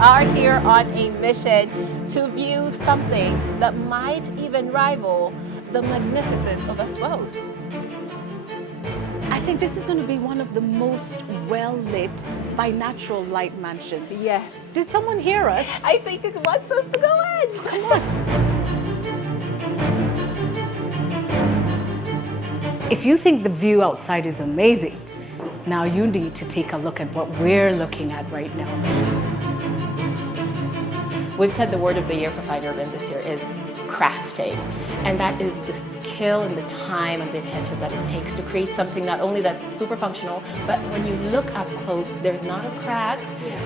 are here on a mission to view something that might even rival the magnificence of us both. I think this is going to be one of the most well-lit by natural light mansions. Yes. Did someone hear us? I think it wants us to go in. Come on. If you think the view outside is amazing, now you need to take a look at what we're looking at right now. We've said the word of the year for Fine Urban this year is crafting. And that is the skill and the time and the attention that it takes to create something not only that's super functional, but when you look up close, there's not a crack,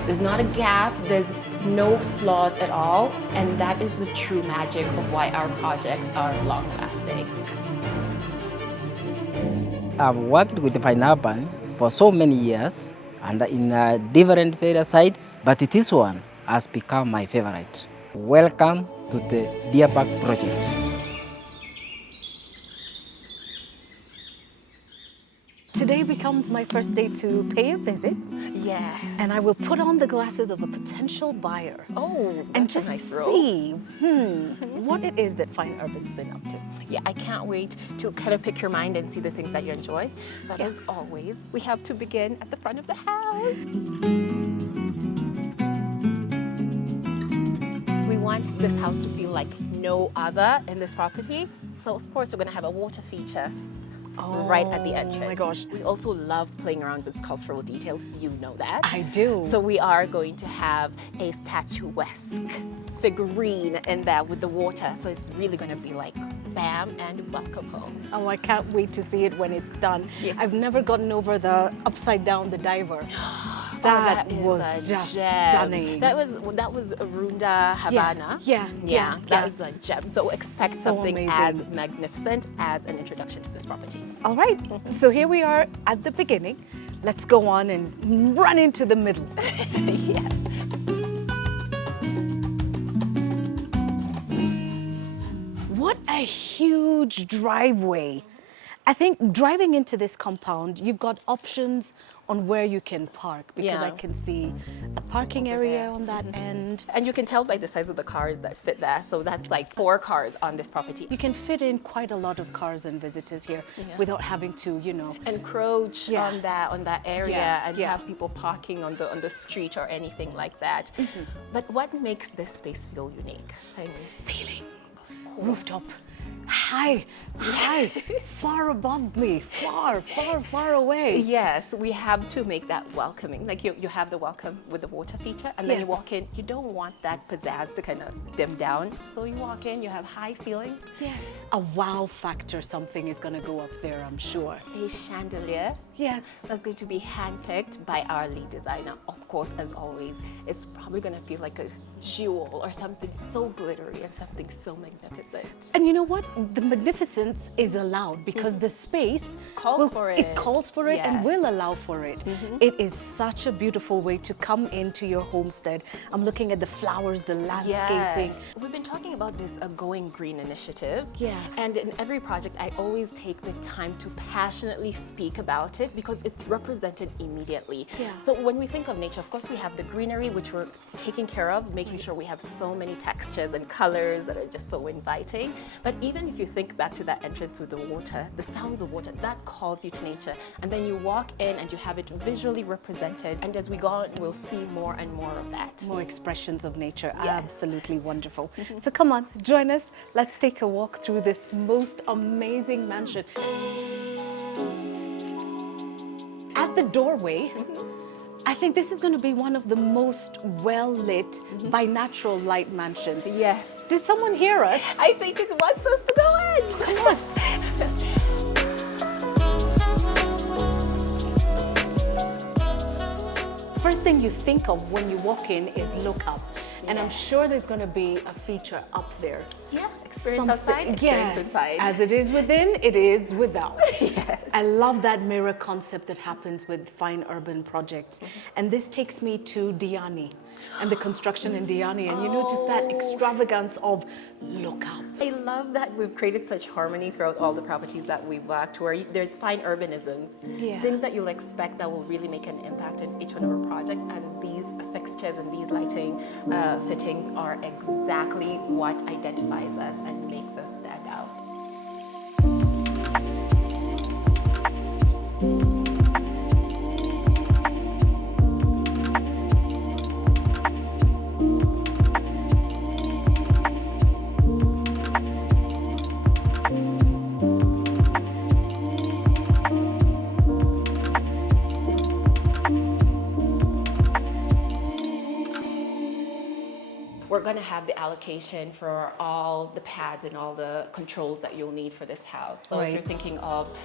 there's not a gap, there's no flaws at all. And that is the true magic of why our projects are long lasting. I've worked with Fine Urban for so many years and in different various sites, but this one has become my favorite. Welcome to the Deer Park project. Today becomes my first day to pay a visit. Yeah. And I will put on the glasses of a potential buyer. Oh, that's and just a nice role. see what it is that Fine Urban's been up to. Yeah, I can't wait to kind of pick your mind and see the things that you enjoy. But as always, we have to begin at the front of the house. We want this house to feel like no other in this property. So of course, we're going to have a water feature right at the entrance. Oh my gosh. We also love playing around with sculptural details. You know that. I do. So we are going to have a statuesque figurine in there with the water. So it's really going to be like bam and welcome home. Oh, I can't wait to see it when it's done. Yeah. I've never gotten over the upside down the diver. That was just stunning. That was Runda Havana. Yeah. That was a gem. So expect So something amazing. as magnificent as an introduction to this property. All right, so here we are at the beginning. Let's go on and run into the middle. Yes. What a huge driveway. I think driving into this compound, you've got options on where you can park because I can see a parking area on that end. And you can tell by the size of the cars that fit there. So that's like 4 cars on this property. You can fit in quite a lot of cars and visitors here without having to, Encroach on that area and Yeah. have people parking on the street or anything like that. But what makes this space feel unique? Ceiling, rooftop, high, far above me, far away. Yes, we have to make that welcoming. Like you have the welcome with the water feature, and then you walk in, you don't want that pizzazz to kind of dim down. So you walk in, you have high ceilings. Yes. A wow factor, something is going to go up there, I'm sure. A chandelier. Yes. That's going to be handpicked by our lead designer. Of course, as always, it's probably going to feel like a jewel or something so glittery and something so magnificent. And you know what? The magnificence is allowed because the space calls for it. It calls for it and Yes. will allow for it. It is such a beautiful way to come into your homestead. I'm looking at the flowers, the landscaping. Yes. We've been talking about this Going Green initiative. Yeah. And in every project, I always take the time to passionately speak about it because it's represented immediately. Yeah. So when we think of nature, of course, we have the greenery, which we're taking care of, making sure we have so many textures and colors that are just so inviting. But even if you think back to that entrance with the water, the sounds of water, that calls you to nature. And then you walk in and you have it visually represented. And as we go on, we'll see more and more of that. More expressions of nature. Yes. Absolutely wonderful. So come on, join us. Let's take a walk through this most amazing mansion. At the doorway, I think this is going to be one of the most well-lit by natural light mansions. Yes. Did someone hear us? I think it wants us to go in. Come on. First thing you think of when you walk in is look up. And I'm sure there's going to be a feature up there. Yeah, experience outside, experience inside. As it is within, it is without. Yes. I love that mirror concept that happens with Fine Urban projects. And this takes me to Diani. and the construction in Diani, and you know, just that extravagance of look up. I love that we've created such harmony throughout all the properties that we've worked, where there's fine urbanisms, things that you'll expect that will really make an impact in each one of our projects, and these fixtures and these lighting fittings are exactly what identifies us and makes us stand out. We're going to have the allocation for all the pads and all the controls that you'll need for this house. So if you're thinking of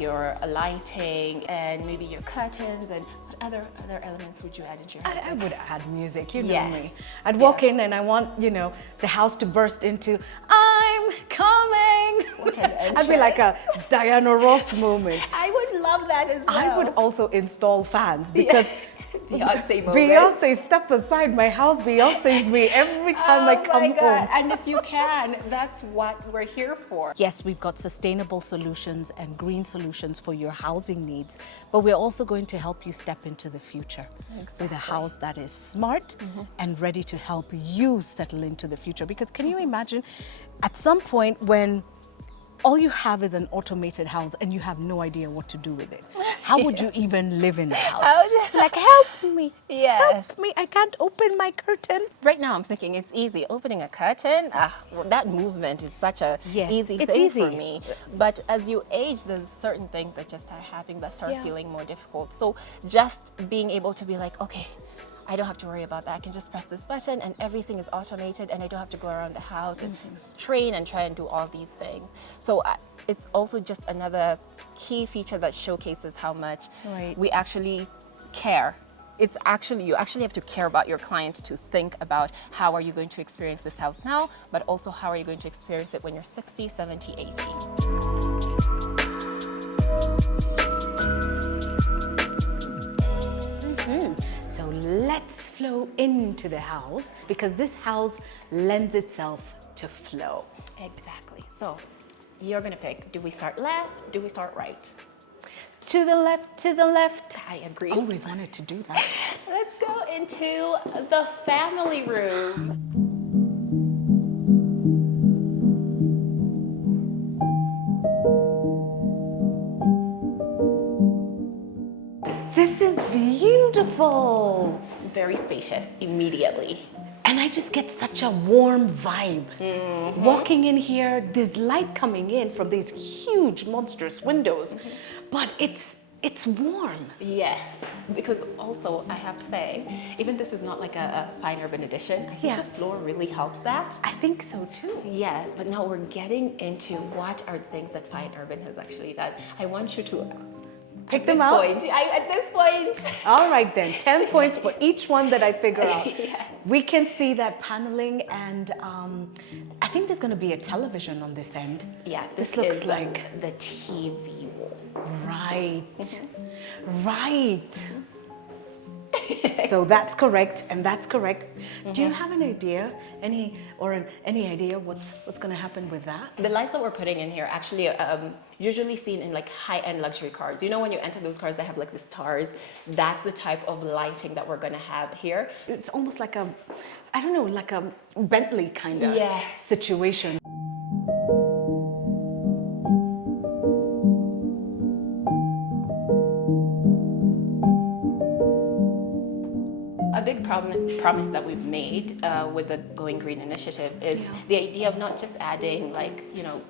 your lighting and maybe your curtains, and what other elements would you add into your house? I would add music, you know me. I'd walk in and I want, you know, the house to burst into, I'm coming. I'd be like a Diana Ross moment. I would love that as well. I would also install fans because Beyonce moment. Beyonce, step aside, my house Beyonce's me every time I come home. And if you can, that's what we're here for. Yes, we've got sustainable solutions and green solutions for your housing needs, but we're also going to help you step into the future with a house that is smart and ready to help you settle into the future. Because can you imagine at some point when all you have is an automated house and you have no idea what to do with it? How would you even live in the house? Like, help me. Yes. Help me. I can't open my curtain. Right now I'm thinking it's easy. Opening a curtain, well, that movement is such a easy thing for me. But as you age, there's certain things that just are happening that start feeling more difficult. So just being able to be like, okay, I don't have to worry about that. I can just press this button and everything is automated, and I don't have to go around the house and strain and try and do all these things. So it's also just another key feature that showcases how much we actually care. It's actually, you actually have to care about your client to think about how are you going to experience this house now, but also how are you going to experience it when you're 60, 70, 80. So let's flow into the house, because this house lends itself to flow. Exactly. So you're gonna pick, do we start left? Do we start right? To the left, to the left. I agree. Always wanted to do that. Let's go into the family room. This is beautiful. It's very spacious immediately. And I just get such a warm vibe. Walking in here, there's light coming in from these huge, monstrous windows, but it's warm. Yes, because also I have to say, even this is not like a fine urban edition. I think the floor really helps that. I think so too. Yes, but now we're getting into what are the things that fine urban has actually done. I want you to pick them out. At this point. All right then, 10 points for each one that I figure out. Yes. We can see that paneling, and I think there's going to be a television on this end. Yeah, this looks is like the TV wall. Right, right. So that's correct, and that's correct. Do you have an idea, any idea what's going to happen with that? The lights that we're putting in here actually usually seen in like high-end luxury cars. You know, when you enter those cars that have like the stars, that's the type of lighting that we're going to have here. It's almost like a, I don't know, like a Bentley kind of situation. A big promise that we've made with the Going Green initiative is the idea of not just adding like, you know,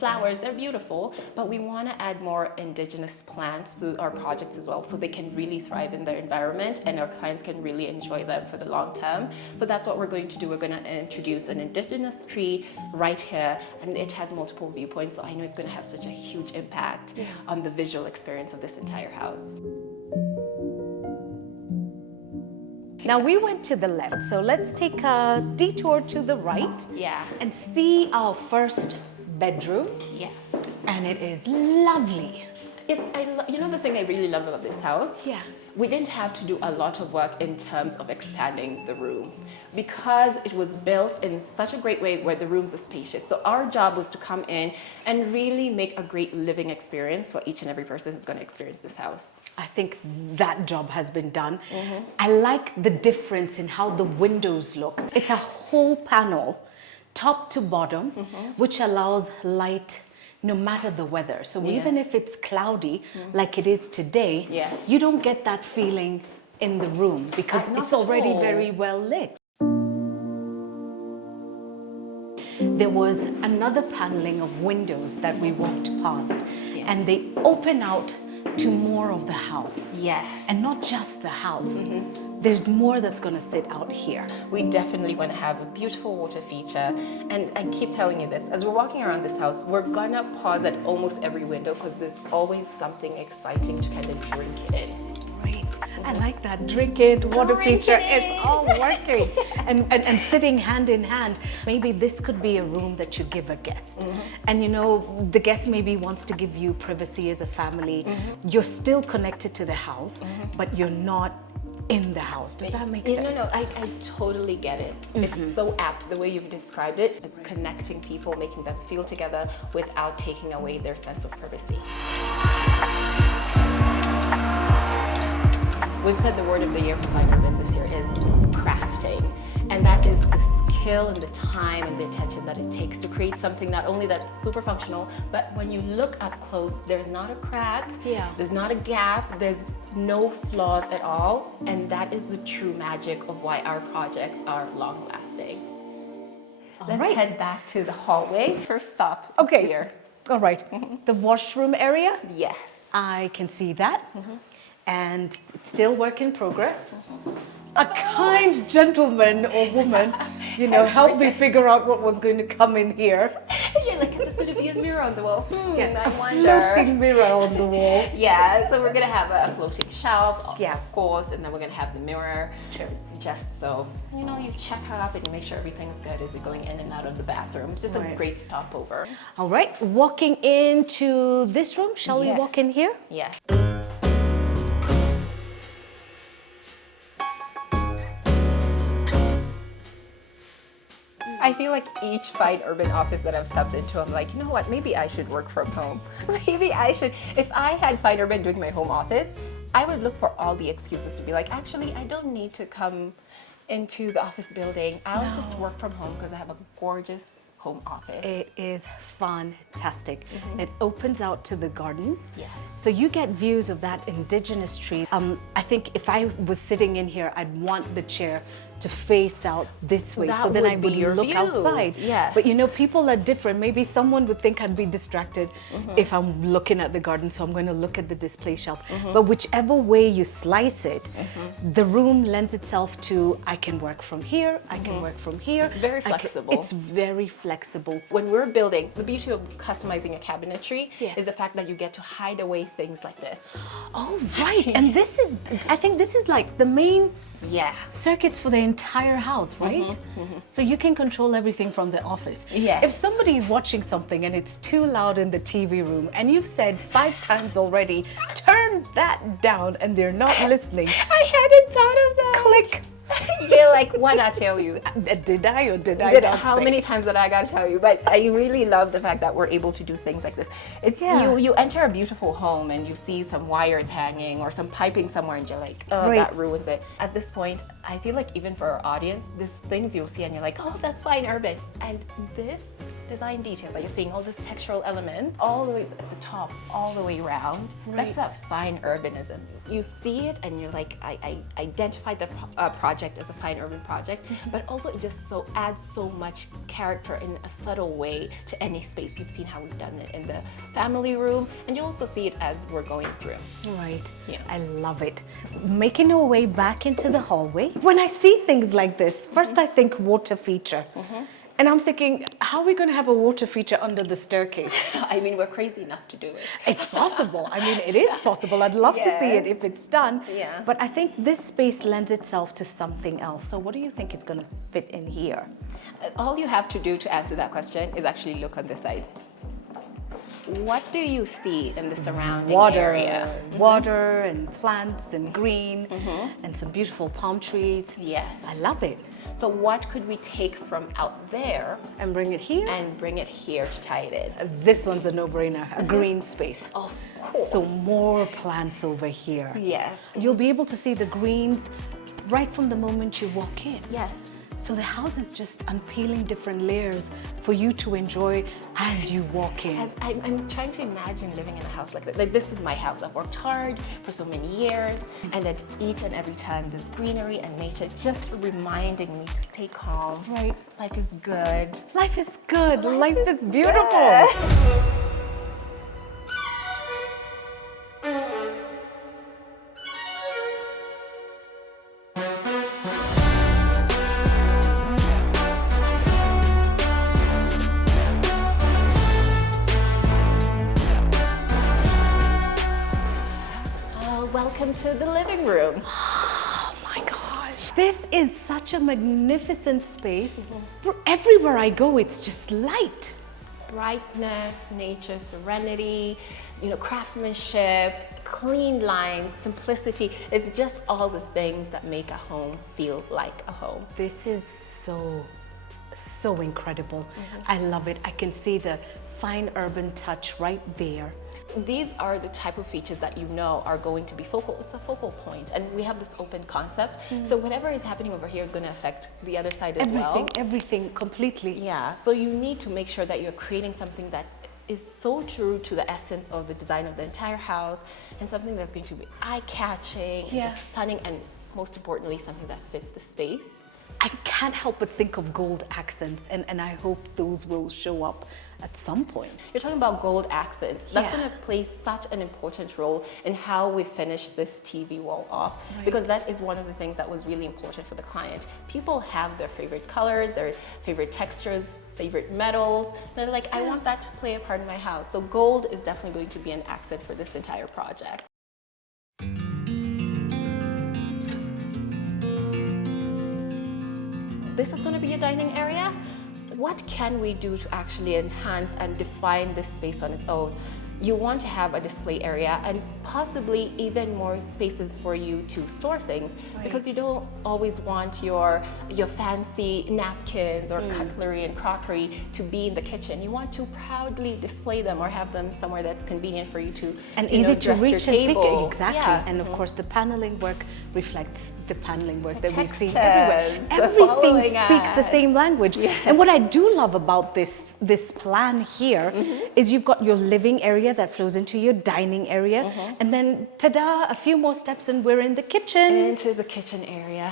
flowers, they're beautiful, but we want to add more indigenous plants to our projects as well, so they can really thrive in their environment and our clients can really enjoy them for the long term. So that's what we're going to do. We're going to introduce an indigenous tree right here, and it has multiple viewpoints, so I know it's going to have such a huge impact on the visual experience of this entire house. Now we went to the left, so let's take a detour to the right and see our first bedroom. Yes. And it is lovely. You know the thing I really love about this house? Yeah. we didn't have to do a lot of work in terms of expanding the room because it was built in such a great way where the rooms are spacious. So our job was to come in and really make a great living experience for each and every person who's going to experience this house. I think that job has been done. I like the difference in how the windows look. It's a whole panel, top to bottom, which allows light no matter the weather. So even if it's cloudy, like it is today, you don't get that feeling in the room because it's already very well lit. There was another paneling of windows that we walked past, and they open out to more of the house. Yes. And not just the house. There's more that's going to sit out here. We definitely want to have a beautiful water feature. And I keep telling you this, as we're walking around this house, we're going to pause at almost every window because there's always something exciting to kind of drink in. Great. I like that. Drink it, water feature, it's all working. and sitting hand in hand. Maybe this could be a room that you give a guest. And you know, the guest maybe wants to give you privacy as a family. You're still connected to the house, but you're not in the house. Does that make sense? No, I totally get it. It's so apt the way you've described it. It's connecting people, making them feel together without taking away their sense of privacy. We've said the word of the year for Fine Urban this year is crafting. And that is the skill and the time and the attention that it takes to create something not only that's super functional, but when you look up close, there's not a crack, there's not a gap, there's no flaws at all. And that is the true magic of why our projects are long lasting. Let's head back to the hallway. First stop is here. All right. The washroom area? Yes. I can see that. And it's still work in progress. A kind gentleman or woman, you know, helped me figure out what was going to come in here. You're like, there's going to be a mirror on the wall. Yes, I a wonder. floating mirror on the wall. Yeah, so we're going to have a floating shelf, of course, and then we're going to have the mirror. Just so, you know, you check up and you make sure everything's good as you're going in and out of the bathroom. It's just a great stopover. All right, walking into this room. Shall we walk in here? Yes. I feel like each fine urban office that I've stepped into, I'm like, you know what, maybe I should work from home. Maybe I should. If I had fine urban doing my home office, I would look for all the excuses to be like, actually, I don't need to come into the office building. I'll just work from home because I have a gorgeous home office. It is fantastic. It opens out to the garden. Yes. So you get views of that indigenous tree. I think if I was sitting in here, I'd want the chair to face out this way, so then I would look outside. Yes. But you know, people are different. Maybe someone would think I'd be distracted if I'm looking at the garden, so I'm going to look at the display shelf. But whichever way you slice it, the room lends itself to, I can work from here, I can work from here. Very flexible. It's very flexible. When we're building, the beauty of customizing a cabinetry is the fact that you get to hide away things like this. Oh, right. And this is, I think this is like the main circuits for the entire house, right? So you can control everything from the office. If somebody's watching something and it's too loud in the TV room and you've said 5 times already, turn that down, and they're not listening. I hadn't thought of that. Click. You're like, what I tell you? Did I or did I not How say? many times did I gotta tell you? But I really love the fact that we're able to do things like this. It's you enter a beautiful home and you see some wires hanging or some piping somewhere and you're like, oh, that ruins it. At this point, I feel like even for our audience, there's things you'll see and you're like, oh, that's fine urban. And this design detail that you're seeing, all this textural element, all the way at the top, all the way around, that's that fine urbanism. You see it and you're like, I identified the project as a fine urban project, but also it just adds so much character in a subtle way to any space. You've seen how we've done it in the family room, and you also see it as we're going through. Right. Yeah. I love it. Making our way back into the hallway. When I see things like this, first I think water feature. And I'm thinking, how are we going to have a water feature under the staircase? I mean, we're crazy enough to do it. It's possible. I mean, it is possible. I'd love to see it if it's done. Yeah. But I think this space lends itself to something else. So what do you think is going to fit in here? All you have to do to answer that question is actually look on this side. What do you see in the surrounding Water, area? water and plants and green and some beautiful palm trees. Yes. I love it. So what could we take from out there And bring it here. and bring it here to tie it in? This one's a no-brainer, a green space. Of course. So more plants over here. Yes. You'll be able to see the greens right from the moment you walk in. Yes. So the house is just unpeeling different layers for you to enjoy as you walk in. As I'm trying to imagine living in a house like this. Like, this is my house. I've worked hard for so many years, and that each and every time this greenery and nature just reminding me to stay calm. Right. Life is good. Life is good. Life is beautiful. good. Welcome to the living room. Oh my gosh. This is such a magnificent space. Everywhere I go, it's just light. Brightness, nature, serenity, craftsmanship, clean lines, simplicity. It's just all the things that make a home feel like a home. This is so incredible. I love it. I can see the fine urban touch right there. These are the type of features that are going to be focal. It's a focal point, and we have this open concept. So whatever is happening over here is going to affect the other side as well. Everything completely. Yeah, so you need to make sure that you're creating something that is so true to the essence of the design of the entire house, and something that's going to be eye-catching and just stunning, and most importantly, something that fits the space. I can't help but think of gold accents, and I hope those will show up at some point. You're talking about gold accents. That's going to play such an important role in how we finish this TV wall off, because that is one of the things that was really important for the client. People have their favorite colors, their favorite textures, favorite metals. They're like, I want that to play a part in my house. So gold is definitely going to be an accent for this entire project. This is going to be a dining area. What can we do to actually enhance and define this space on its own? You want to have a display area and possibly even more spaces for you to store things, because you don't always want your fancy napkins or cutlery and crockery to be in the kitchen. You want to proudly display them or have them somewhere that's convenient for you to easy to dress reach your and pick table. it. Exactly. Yeah. And of course the paneling work reflects the paneling work that we've seen textures, everywhere. Everything following speaks the us. same language. And what I do love about this plan here is you've got your living area that flows into your dining area, and then ta-da, a few more steps and we're in the kitchen. Into the kitchen area.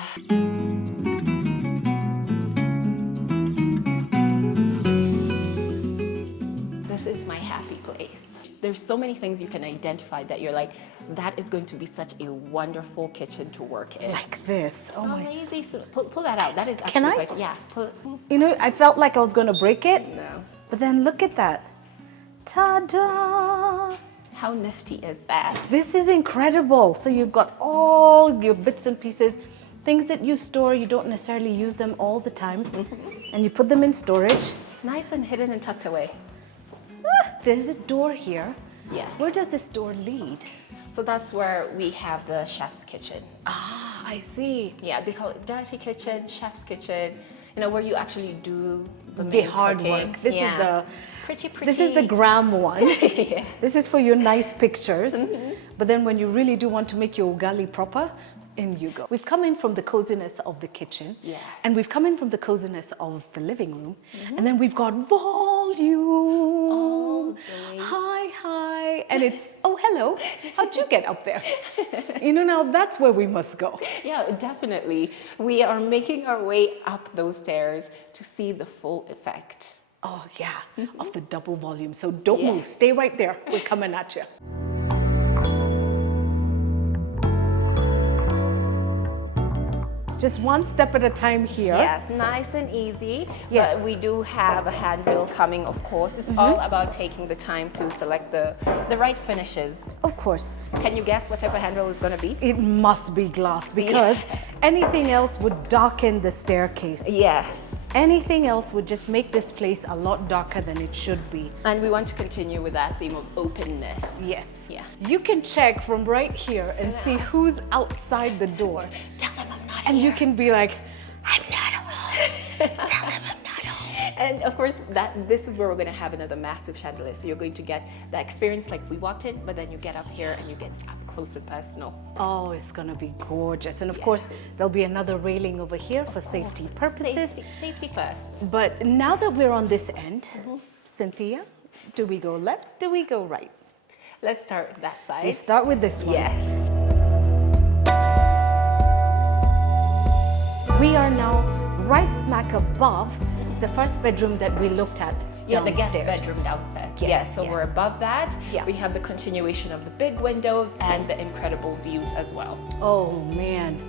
This is my happy place. There's so many things you can identify that you're like, that is going to be such a wonderful kitchen to work in. Like this. Oh my. Amazing. So pull that out. That is actually Can I? quite, yeah. You know, I felt like I was going to break it, No. but then look at that. Ta-da! How nifty is that? This is incredible. So you've got all your bits and pieces, things that you store, you don't necessarily use them all the time, and you put them in storage. Nice and hidden and tucked away. There's a door here. Yes. Where does this door lead? So that's where we have the chef's kitchen. Ah, I see. Yeah, they call it dirty kitchen, chef's kitchen, where you actually do the The main hard cooking. work. This is the pretty. This is the gram one. Yeah. This is for your nice pictures. But then when you really do want to make your ugali proper, in you go. We've come in from the coziness of the kitchen. Yes. And we've come in from the coziness of the living room. And then we've got volume. All the way. Hi. And it's, oh, hello. How'd you get up there? Now that's where we must go. Yeah, definitely. We are making our way up those stairs to see the full effect. Oh, yeah, of the double volume. So don't move. Stay right there. We're coming at you. Just one step at a time here. Yes, nice and easy. Yes. But we do have a handrail coming, of course. It's all about taking the time to select the right finishes. Of course. Can you guess what type of handrail is going to be? It must be glass because anything else would darken the staircase. Yes. Anything else would just make this place a lot darker than it should be. And we want to continue with that theme of openness. Yes. Yeah. You can check from right here and see who's outside the door. Tell them I'm not And here. you can be like, I'm not home. Tell them I'm not home. And of course, this is where we're going to have another massive chandelier. So you're going to get the experience like we walked in, but then you get up here and you get up close and personal. Oh, it's going to be gorgeous. And of course, there'll be another railing over here for safety purposes. Safety first. But now that we're on this end, Cynthia, do we go left? Do we go right? Let's start with that side. We start with this one. Yes. We are now right smack above the first bedroom that we looked at Yeah, the guest downstairs. bedroom downstairs. Yes, Yes, so yes. we're above that. Yeah. We have the continuation of the big windows and the incredible views as well. Oh man.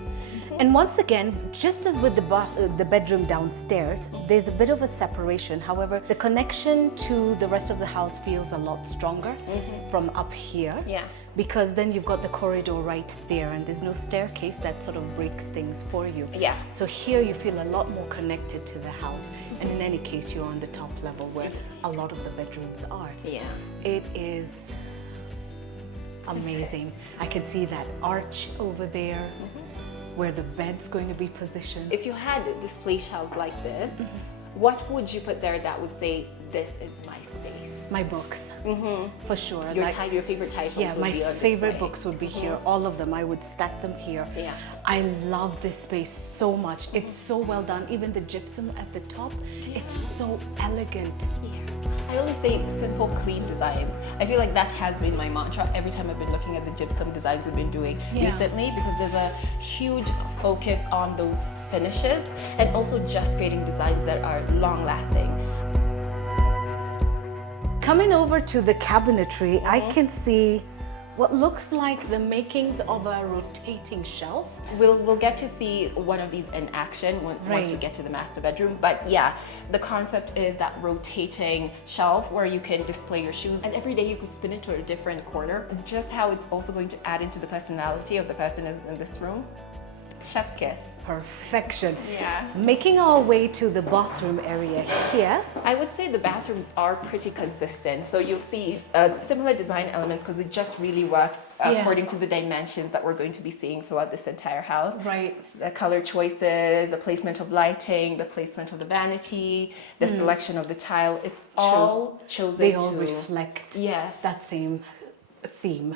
And once again, just as with the bedroom downstairs, there's a bit of a separation. However, the connection to the rest of the house feels a lot stronger from up here. Yeah. Because then you've got the corridor right there and there's no staircase that sort of breaks things for you. Yeah. So here you feel a lot more connected to the house. And in any case, you're on the top level where a lot of the bedrooms are. Yeah. It is amazing. I can see that arch over there where the bed's going to be positioned. If you had a display shelves like this, what would you put there that would say, this is my space? My books, for sure. Your favorite titles Yeah, would my be on favorite display. books would be here. All of them, I would stack them here. Yeah. I love this space so much. It's so well done. Even the gypsum at the top, it's so elegant. Yeah. I always say simple, clean designs. I feel like that has been my mantra every time I've been looking at the gypsum designs we've been doing recently, because there's a huge focus on those finishes and also just creating designs that are long lasting. Coming over to the cabinetry, I can see what looks like the makings of a rotating shelf. We'll get to see one of these in action once we Right. get to the master bedroom. But yeah, the concept is that rotating shelf where you can display your shoes, and every day you could spin it to a different corner. Just how it's also going to add into the personality of the person who's in this room. Chef's kiss. Perfection. Yeah. Making our way to the bathroom area here. I would say the bathrooms are pretty consistent. So you'll see similar design elements because it just really works according to the dimensions that we're going to be seeing throughout this entire house. Right. The color choices, the placement of lighting, the placement of the vanity, the selection of the tile. It's all chosen They all to reflect Yes. that same theme.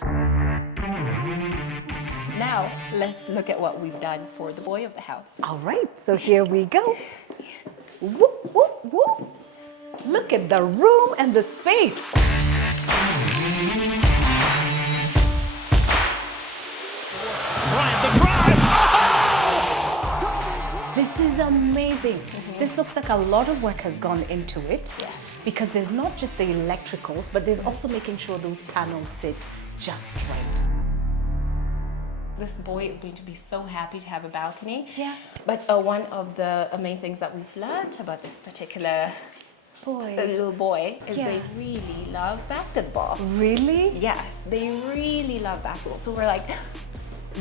Now, let's look at what we've done for the boy of the house. All right, so here we go. Whoop, whoop, whoop. Look at the room and the space. Bryant, the drive. This is amazing. This looks like a lot of work has gone into it. Yes. Because there's not just the electricals, but there's also making sure those panels sit just right. This boy is going to be so happy to have a balcony. Yeah. But one of the main things that we've learned about this particular Boy. little boy is Yeah. they really love basketball. Really? Yes, they really love basketball. So we're like,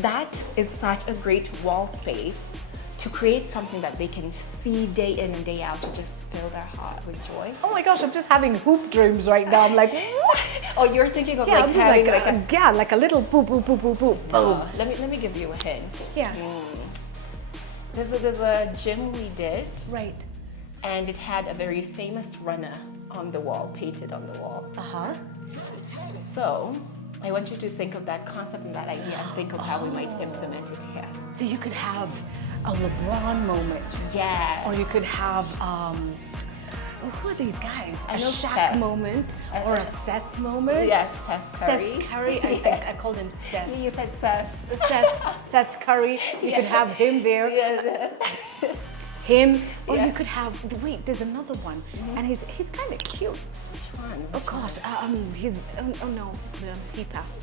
that is such a great wall space to create something that they can see day in and day out to just fill their heart with joy. Oh my gosh, I'm just having hoop dreams right now. I'm like, Oh, you're thinking of yeah, like I'm just having like a little poop, poop, poop, poop, poop. Boom. let me give you a hint. Yeah. There's a gym we did, Right. and it had a very famous runner on the wall, painted on the wall. Uh-huh. So I want you to think of that concept and that idea and think of how we might implement it here. So you could have a LeBron moment. Yeah. Or you could have, who are these guys? I A know Shaq Steph. moment or a Seth moment. Yes, Steph Curry. Steph Curry, I think I called him Steph. You said Seth. Seth Curry, you could have him there. Yeah. Him, or Yeah. you could have, wait, there's another one. And he's kind of cute. Which one? Oh gosh, oh no, he passed.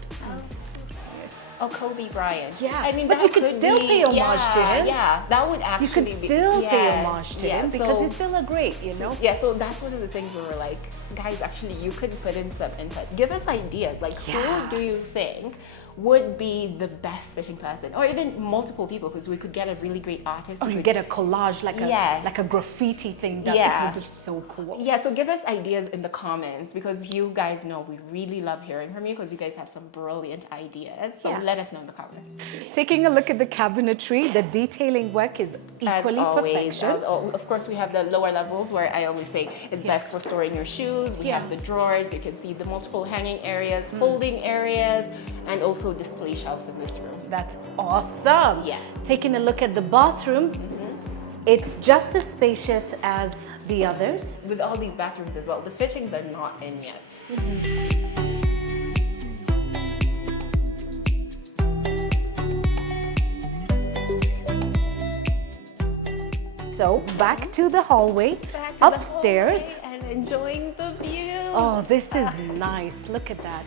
Oh, Kobe Bryant. Yeah, I mean, but that you could could still be, pay homage to him. Yeah, that would actually You could be. still pay yes, homage to yeah, him because so- he's still a great, you know? Yeah, so that's one of the things where we're like, guys, actually, you could put in some input. Give us ideas. Like, Yeah. who do you think would be the best fishing person, or even multiple people, because we could get a really great artist. Or you get a collage, like a Yes. like a graffiti thing done. Yeah. It would be so cool. Yeah, so give us ideas in the comments, because you guys know we really love hearing from you, because you guys have some brilliant ideas. So Yeah. let us know in the comments. Taking a look at the cabinetry, the detailing work is equally As always, perfection. of course, we have the lower levels where I always say it's best for storing your shoes. We have the drawers. You can see the multiple hanging areas, folding areas, and also display shelves in this room. That's awesome. Yes. Taking a look at the bathroom, it's just as spacious as the others. With all these bathrooms as well, the fittings are not in yet. So back to the hallway, Back to the upstairs. hallway and enjoying the view. Oh, this is nice. Look at that.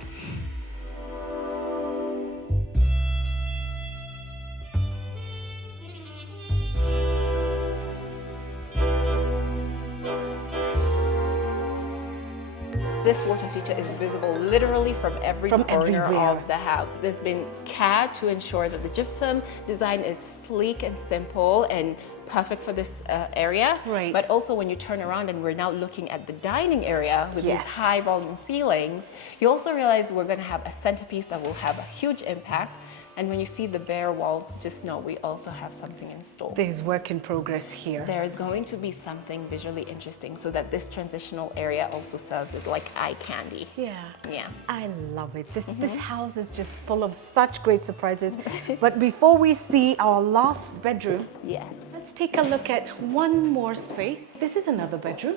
This water feature is visible literally from every corner everywhere. of the house. There's been care to ensure that the gypsum design is sleek and simple and perfect for this area. Right. But also when you turn around and we're now looking at the dining area with these high volume ceilings, you also realize we're going to have a centerpiece that will have a huge impact. And when you see the bare walls, just know we also have something in store. There's work in progress here. There is going to be something visually interesting so that this transitional area also serves as like eye candy. Yeah. Yeah. I love it. This house is just full of such great surprises. But before we see our last bedroom, Yes. let's take a look at one more space. This is another bedroom.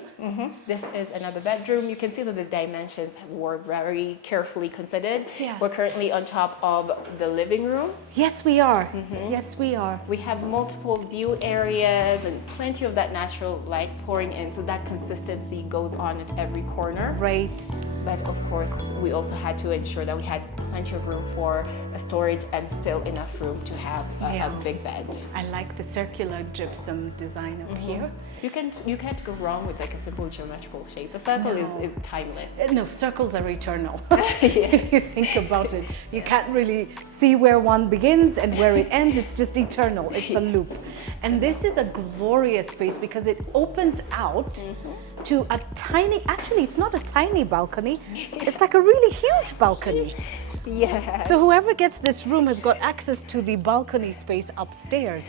This is another bedroom. You can see that the dimensions were very carefully considered. Yeah. We're currently on top of the living room. Yes, we are. Yes, we are. We have multiple view areas and plenty of that natural light pouring in, so that consistency goes on at every corner. Right. But of course, we also had to ensure that we had plenty of room for a storage and still enough room to have a big bed. I like the circular gypsum design up here. You can't go wrong with like a simple geometrical shape. A circle is timeless. No, circles are eternal. If you think about it, you can't really see where one begins and where it ends. It's just eternal. It's a loop. And this is a glorious space because it opens out to a tiny, actually it's not a tiny balcony. It's like a really huge balcony. Yeah. So whoever gets this room has got access to the balcony space upstairs.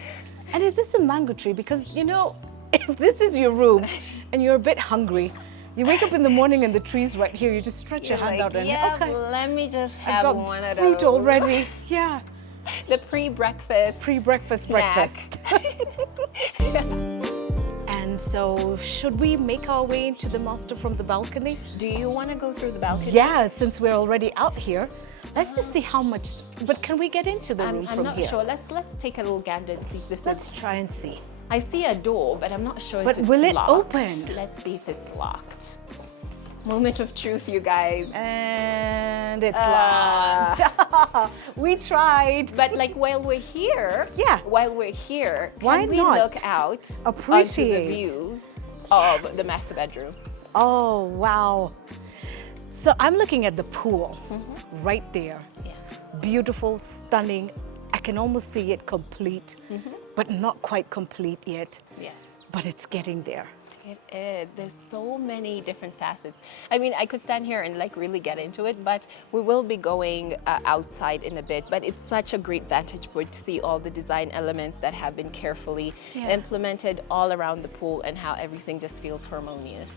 And is this a mango tree? Because, you know, if this is your room and you're a bit hungry, you wake up in the morning and the tree's right here, you just stretch your hand out and, let me just I've have got one of fruit those. already. Yeah, The pre-breakfast. pre-breakfast snack. breakfast. And so, should we make our way into the master from the balcony? Do you want to go through the balcony? Yeah, since we're already out here, let's just see how much. But can we get into the room I'm from not here? sure. Let's take a little gander and see if this Let's is. try and see. I see a door, but I'm not sure But if it's will it locked. open? Let's see if it's locked. Moment of truth, you guys. And it's locked. We tried. But like while we're here, Yeah. While we're here, Why can we not? look out Appreciate. onto the views of the master bedroom? Oh, wow. So I'm looking at the pool right there. Yeah. Beautiful, stunning. I can almost see it complete, but not quite complete yet. Yes. But it's getting there. It is. There's so many different facets. I mean, I could stand here and like really get into it, but we will be going outside in a bit. But it's such a great vantage point to see all the design elements that have been carefully implemented all around the pool and how everything just feels harmonious.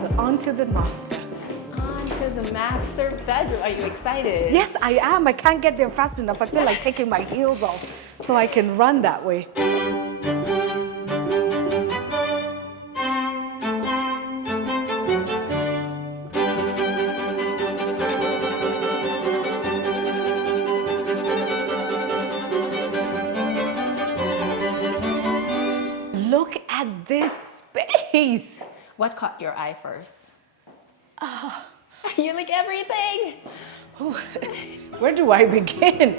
So on to the master. On to the master bedroom. Are you excited? Yes, I am. I can't get there fast enough. I feel like taking my heels off so I can run that way. Look at this space. What caught your eye first? You like everything. Where do I begin?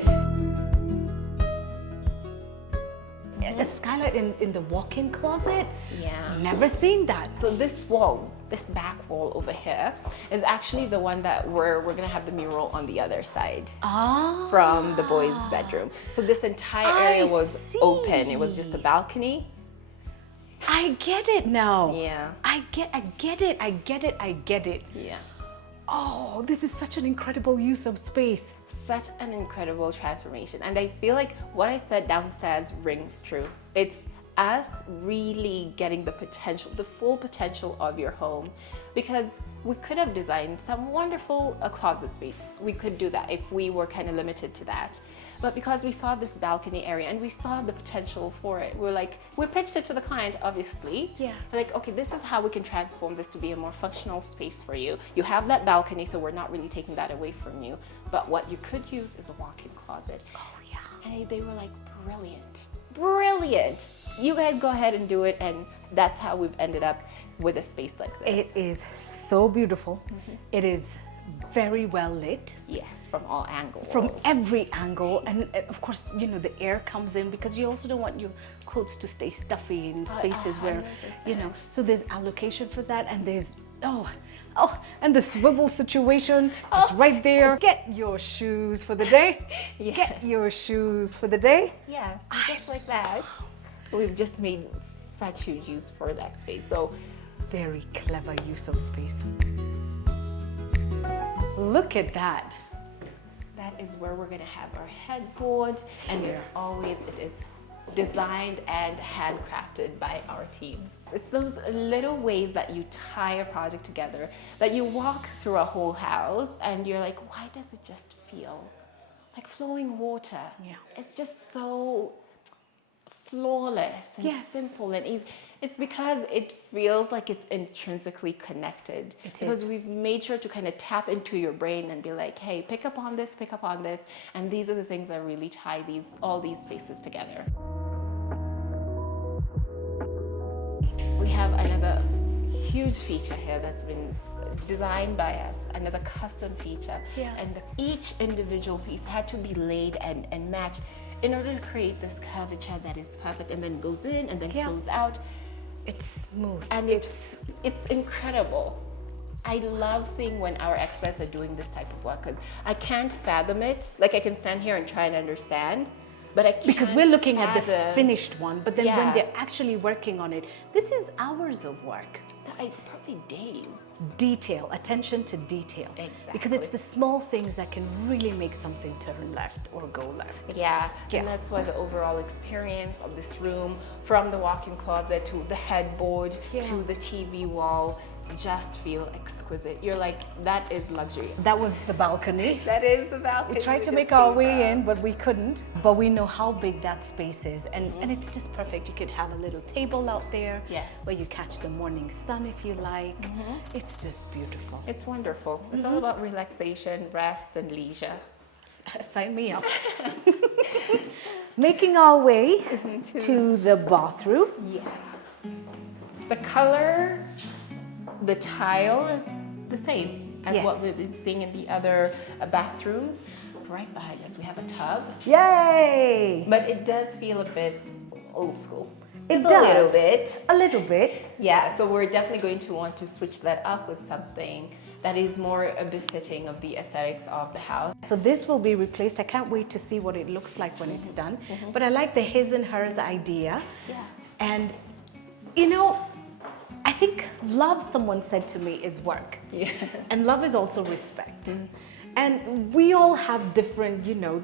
a skylight in the walk-in closet. Yeah. Never seen that. So this wall, this back wall over here, is actually the one that we're gonna have the mural on the other side from the boys' bedroom. So this entire area was open. It was just a balcony. I get it now. Yeah. I get it. Yeah. Oh, this is such an incredible use of space. Such an incredible transformation. And I feel like what I said downstairs rings true. It's us really getting the potential, the full potential of your home, because we could have designed some wonderful closet space. We could do that if we were kind of limited to that. But because we saw this balcony area and we saw the potential for it, we pitched it to the client, obviously. Yeah. We're like, okay, this is how we can transform this to be a more functional space for you. You have that balcony, so we're not really taking that away from you. But what you could use is a walk-in closet. Oh yeah. And they were like, brilliant, brilliant. You guys go ahead and do it, and that's how we've ended up with a space like this. It is so beautiful. It is very well lit. Yes, from all angles. From every angle, and of course, you know, the air comes in because you also don't want your clothes to stay stuffy in spaces where, you know, so there's allocation for that, and there's and the swivel situation is right there. Get your shoes for the day. Yeah. Get your shoes for the day. Yeah, just like that. We've just made such huge use for that space. So very clever use of space. Look at that. That is where we're gonna have our headboard, and it is designed and handcrafted by our team. It's those little ways that you tie a project together, that you walk through a whole house and you're like, why does it just feel like flowing water? Yeah. It's just so flawless and simple and easy. It's because it feels like it's intrinsically connected. Because we've made sure to kind of tap into your brain and be like, hey, pick up on this, and these are the things that really tie all these spaces together. We have another huge feature here that's been designed by us, another custom feature. Yeah. And each individual piece had to be laid and matched in order to create this curvature that is perfect and then goes in and then flows out. It's smooth. And it's incredible. I love seeing when our experts are doing this type of work, because I can't fathom it. Like, I can stand here and try and understand, but I can't. Because we're looking at the finished one, but then when Yeah. they're actually working on it, this is hours of work. Probably days. Detail, attention to detail. Exactly. Because it's the small things that can really make something turn left or go left. Yeah, and that's why the overall experience of this room, from the walk-in closet to the headboard to the TV wall, just feel exquisite. You're like, that is luxury. That was the balcony. That is the balcony. We tried to make our way in, but we couldn't. But we know how big that space is, and it's just perfect. You could have a little table out there where you catch the morning sun if you like. It's just beautiful. It's wonderful. It's all about relaxation, rest, and leisure. Sign me up. Making our way to the bathroom. Yeah. The color, the tile is the same as what we've been seeing in the other bathrooms. Right behind us, we have a tub. Yay! But it does feel a bit old school. It Just does. a little bit. A little bit. Yeah, so we're definitely going to want to switch that up with something that is more befitting of the aesthetics of the house. So this will be replaced. I can't wait to see what it looks like when it's done. But I like the his and hers idea. Yeah. And, you know, I think love, someone said to me, is work. Yeah. And love is also respect. And we all have different, you know,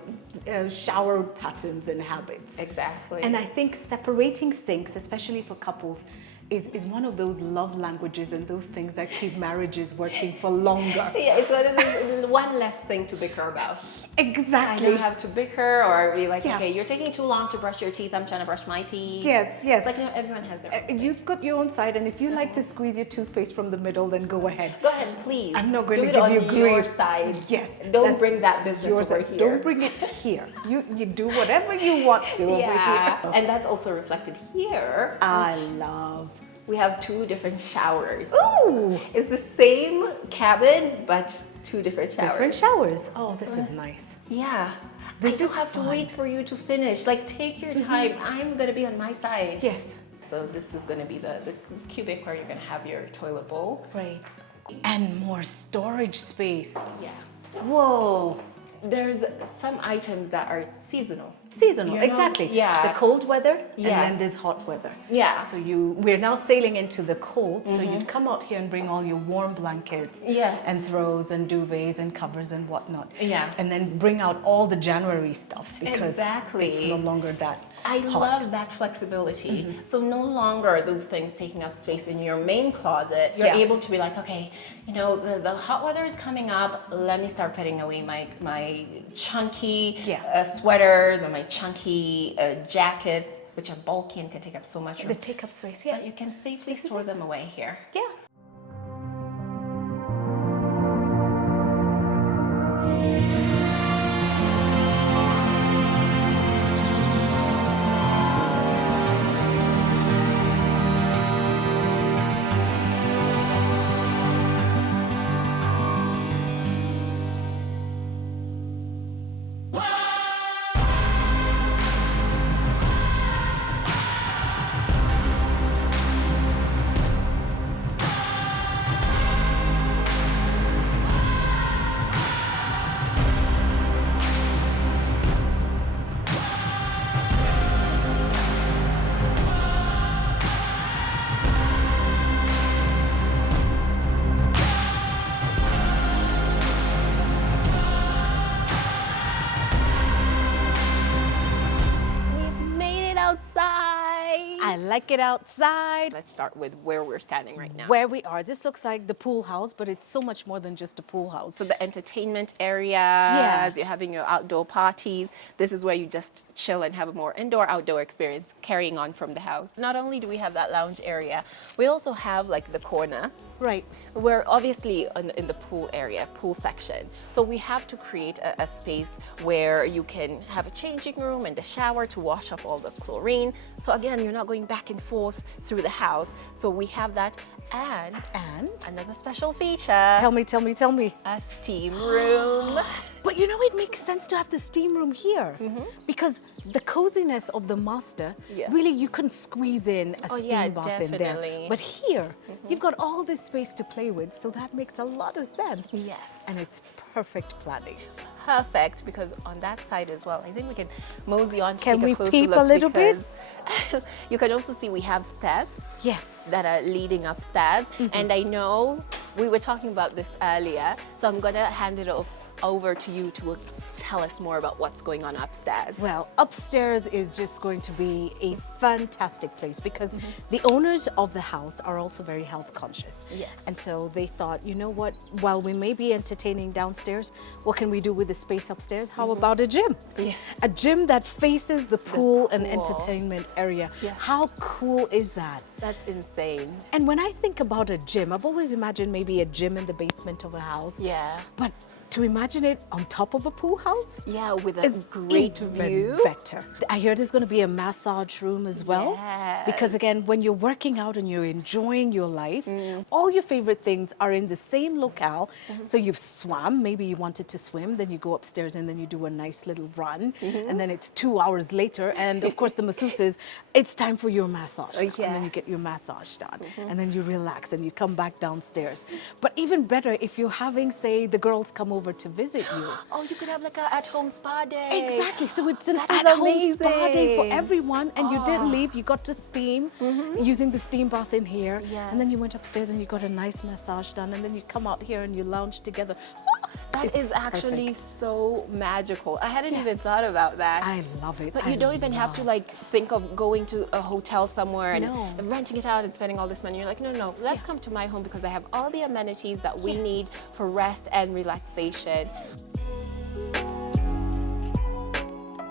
shower patterns and habits. Exactly. And I think separating sinks, especially for couples, is one of those love languages and those things that keep marriages working for longer. Yeah, it's one of those, one less thing to bicker about. Exactly. I don't have to bicker or be like, okay, you're taking too long to brush your teeth, I'm trying to brush my teeth. Yes, yes. It's like, you know, everyone has their own thing. You've got your own side, and if you like to squeeze your toothpaste from the middle, then go ahead. Go ahead, please. I'm not going Do to it give you on your grief. side. Yes. Don't bring that business yours over side. here. Don't bring it here. You do whatever you want to over Yeah, here. and that's also reflected here. I love We have 2 different showers. Ooh! It's the same cabin, but 2 different showers. Different showers. Oh, this is nice. Yeah. This I don't is have to fun. wait for you to finish. Like, take your time. I'm gonna be on my side. Yes. So this is gonna be the cubic where you're gonna have your toilet bowl. Right. And more storage space. Yeah. Whoa. There's some items that are seasonal. Seasonal, You know? exactly. Yeah. The cold weather, and Yes. then there's hot weather. Yeah. So we're now sailing into the cold, so you'd come out here and bring all your warm blankets, Yes. and throws and duvets and covers and whatnot. Yeah. And then bring out all the January stuff because Exactly. it's no longer that I hot. love that flexibility. So no longer are those things taking up space in your main closet. You're Yeah. able to be like, okay, you know, the hot weather is coming up. Let me start putting away my chunky Yeah. sweaters and my chunky jackets, which are bulky and can take up so much room. The take up space, yeah. But you can safely store them away here. Yeah. We've made it outside. I like it outside. Let's start with where we're standing right now. Where we are, this looks like the pool house, but it's so much more than just a pool house. So the entertainment area, Yeah. as you're having your outdoor parties, this is where you just chill and have a more indoor-outdoor experience carrying on from the house. Not only do we have that lounge area, we also have like the corner. Right. We're obviously in the pool area, pool section. So we have to create a space where you can have a changing room and a shower to wash off all the chlorine. So again, you're not going back and forth through the house. So we have that, and another special feature. Tell me. A steam room. But you know, it makes sense to have the steam room here because the coziness of the master, Yeah. really you couldn't squeeze in a Oh, steam yeah, bath in there. definitely. But here, you've got all this space to play with, so that makes a lot of sense. Yes. And it's perfect planning. Perfect, because on that side as well, I think we can mosey on to Can take we a closer peep look a little bit? because you can also see we have steps Yes. that are leading upstairs. And I know we were talking about this earlier, so I'm gonna hand it over to you to tell us more about what's going on upstairs. Well, upstairs is just going to be a fantastic place because the owners of the house are also very health conscious. Yes. And so they thought, you know what, while we may be entertaining downstairs, what can we do with the space upstairs? How about a gym? Yeah. A gym that faces the pool and pool. entertainment area. Yeah. How cool is that? That's insane. And when I think about a gym, I've always imagined maybe a gym in the basement of a house. Yeah. But to imagine it on top of a pool house, Yeah, with a is great even view. better. I hear there's going to be a massage room as well. Yes. Because again, when you're working out and you're enjoying your life, all your favorite things are in the same locale. So you've swam, maybe you wanted to swim, then you go upstairs and then you do a nice little run. And then it's 2 hours later. And of course, the masseuse says, it's time for your massage. And then you get your massage done. And then you relax and you come back downstairs. But even better, if you're having, say, the girls come over to visit you. Oh, you could have like a at-home spa day. Exactly. So it's an That is at-home spa day for amazing. everyone, and you didn't leave. You got to steam using the steam bath in here, Yes. and then you went upstairs and you got a nice massage done, and then you come out here and you lounge together. That It's is actually perfect. so magical. I hadn't even Yes. thought about that. I love it. But you don't even have to like think of going to a hotel somewhere and No. renting it out and spending all this money. You're like, no, let's come to my home because I have all the amenities that we need for rest and relaxation.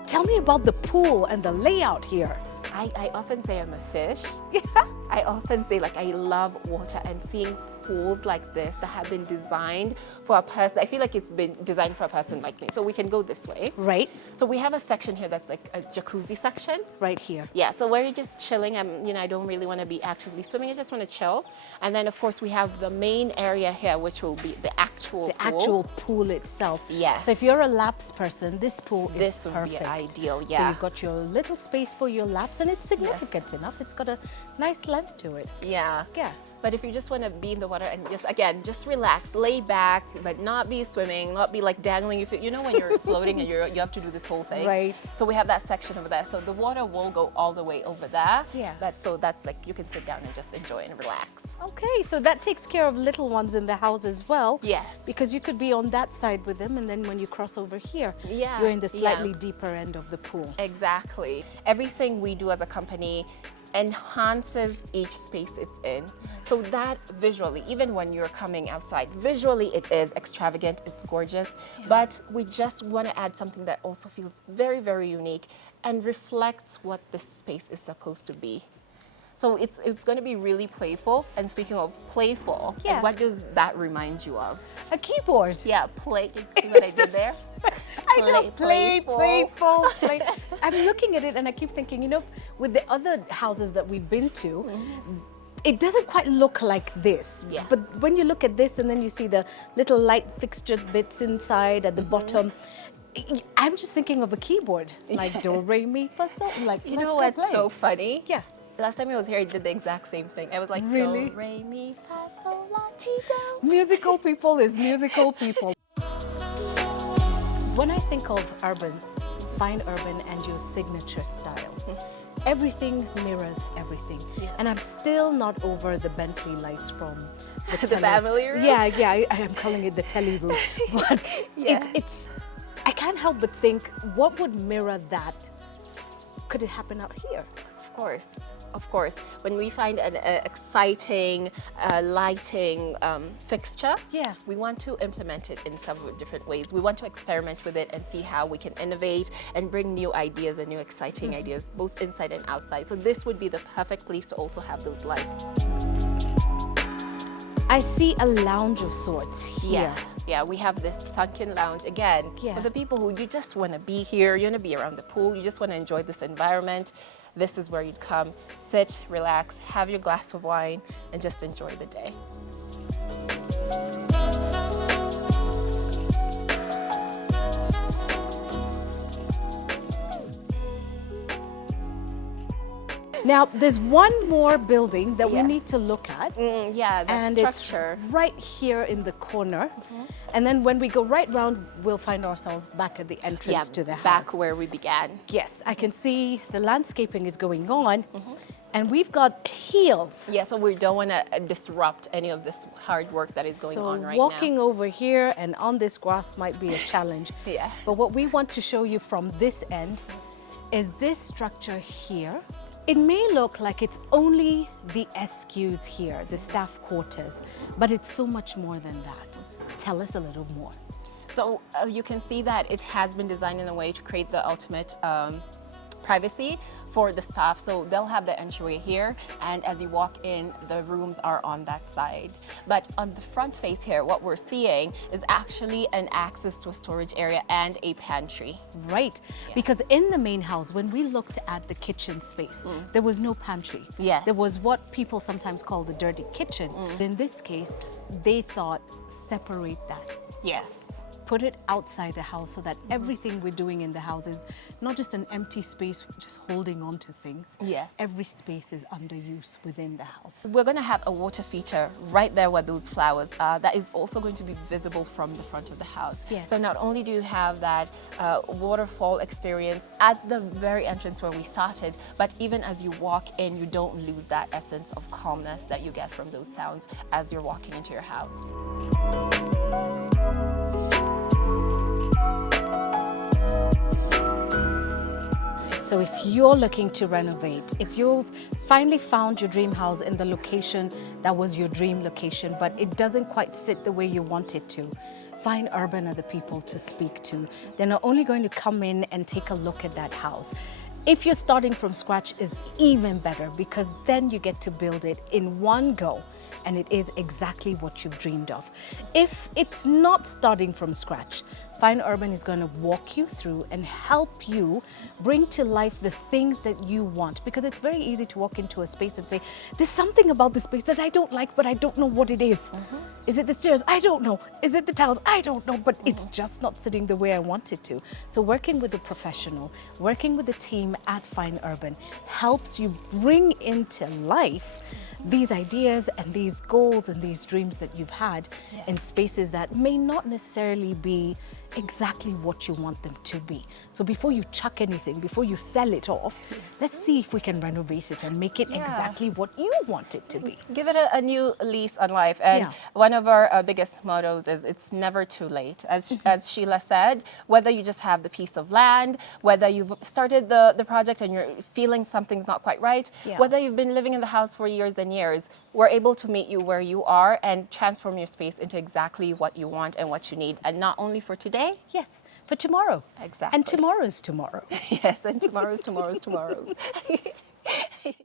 Tell me about the pool and the layout here. I often say I'm a fish. Yeah. I often say like I love water and seeing pools like this that have been designed for a person. I feel like it's been designed for a person like me. So we can go this way. Right. So we have a section here that's like a jacuzzi section. Right here. Yeah, so where you're just chilling, I don't really want to be actively swimming, I just want to chill. And then of course we have the main area here, which will be the actual pool. Actual pool itself. Yes. So if you're a laps person, this pool is This would perfect. be ideal, So yeah. you've got your little space for your laps, and it's significant enough. It's got a nice length to it. Yeah. Yeah. But if you just want to be in the water and just relax, lay back, but not be swimming, not be like dangling your feet. You know when you're floating and you have to do this whole thing? Right. So we have that section over there. So the water will go all the way over there. Yeah. So that's like you can sit down and just enjoy and relax. Okay, so that takes care of little ones in the house as well. Yes. Because you could be on that side with them, and then when you cross over here, Yeah, you're in the yeah. slightly deeper end of the pool. Exactly. Everything we do as a company enhances each space it's in. So that visually, even when you're coming outside, visually it is extravagant, it's gorgeous, but we just want to add something that also feels very, very unique and reflects what this space is supposed to be. So it's going to be really playful. And speaking of playful, Yeah. what does that remind you of? A keyboard. Yeah, play. See what I did there? I know, Playful. playful. I'm looking at it and I keep thinking, with the other houses that we've been to, it doesn't quite look like this. Yes. But when you look at this and then you see the little light fixture bits inside at the bottom, I'm just thinking of a keyboard, like do, re, mi, fa, sol. Like, You know what's so funny? Yeah. Last time I was here, I did the exact same thing. I was like, Really? do, re, mi, fa, sol, la, ti, do. Musical people is musical people. When I think of urban, fine urban and your signature style, everything mirrors everything. Yes. And I'm still not over the Bentley lights from the, The family room? Yeah, I am calling it the telly room. But Yeah. it's I can't help but think, what would mirror that? Could it happen out here? Of course. When we find an exciting lighting fixture, Yeah. we want to implement it in several different ways. We want to experiment with it and see how we can innovate and bring new ideas and new exciting ideas, both inside and outside. So this would be the perfect place to also have those lights. I see a lounge of sorts here. Yeah, we have this sunken lounge again. Yeah. For the people who you just want to be here, you want to be around the pool, you just want to enjoy this environment. This is where you'd come, sit, relax, have your glass of wine, and just enjoy the day. Now, there's one more building that we Yes. need to look at. Yeah, the And structure. it's right here in the corner. And then when we go right round, we'll find ourselves back at the entrance to the house. Back where we began. Yes, I can see the landscaping is going on. And we've got heels. Yeah, so we don't want to disrupt any of this hard work that is going on right walking over here and on this grass might be a challenge. Yeah. But what we want to show you from this end is this structure here. It may look like it's only the SQs here, the staff quarters, but it's so much more than that. Tell us a little more. So you can see that it has been designed in a way to create the ultimate privacy for the staff. So they'll have the entryway here, and as you walk in, the rooms are on that side. But on the front face here, what we're seeing is actually an access to a storage area and a pantry. Right, because in the main house, when we looked at the kitchen space, there was no pantry. Yes. There was what people sometimes call the dirty kitchen. In this case, they thought separate that. Yes. Put it outside the house so that everything we're doing in the house is not just an empty space, just holding on to things. Yes. Every space is under use within the house. We're going to have a water feature right there where those flowers are that is also going to be visible from the front of the house. Yes. So not only do you have that waterfall experience at the very entrance where we started, but even as you walk in, you don't lose that essence of calmness that you get from those sounds as you're walking into your house. So if you're looking to renovate, if you've finally found your dream house in the location that was your dream location, but it doesn't quite sit the way you want it to, Fine Urban are the people to speak to. They're not only going to come in and take a look at that house. If you're starting from scratch, is even better, because then you get to build it in one go, and it is exactly what you've dreamed of. If it's not starting from scratch, Fine Urban is going to walk you through and help you bring to life the things that you want, because it's very easy to walk into a space and say, there's something about this space that I don't like, but I don't know what it is. Is it the stairs? I don't know. Is it the tiles? I don't know, but it's just not sitting the way I want it to. So working with a professional, working with the team at Fine Urban helps you bring into life these ideas and these goals and these dreams that you've had in spaces that may not necessarily be exactly what you want them to be. So before you chuck anything, before you sell it off, let's see if we can renovate it and make it exactly what you want it to be. Give it a new lease on life. And one of our biggest mottos is it's never too late. As Sheila said, whether you just have the piece of land, whether you've started the project and you're feeling something's not quite right, whether you've been living in the house for years and years, we're able to meet you where you are and transform your space into exactly what you want and what you need. And not only for today. Yes, for tomorrow. Exactly. And tomorrow's tomorrow. Yes, and tomorrow's tomorrow's.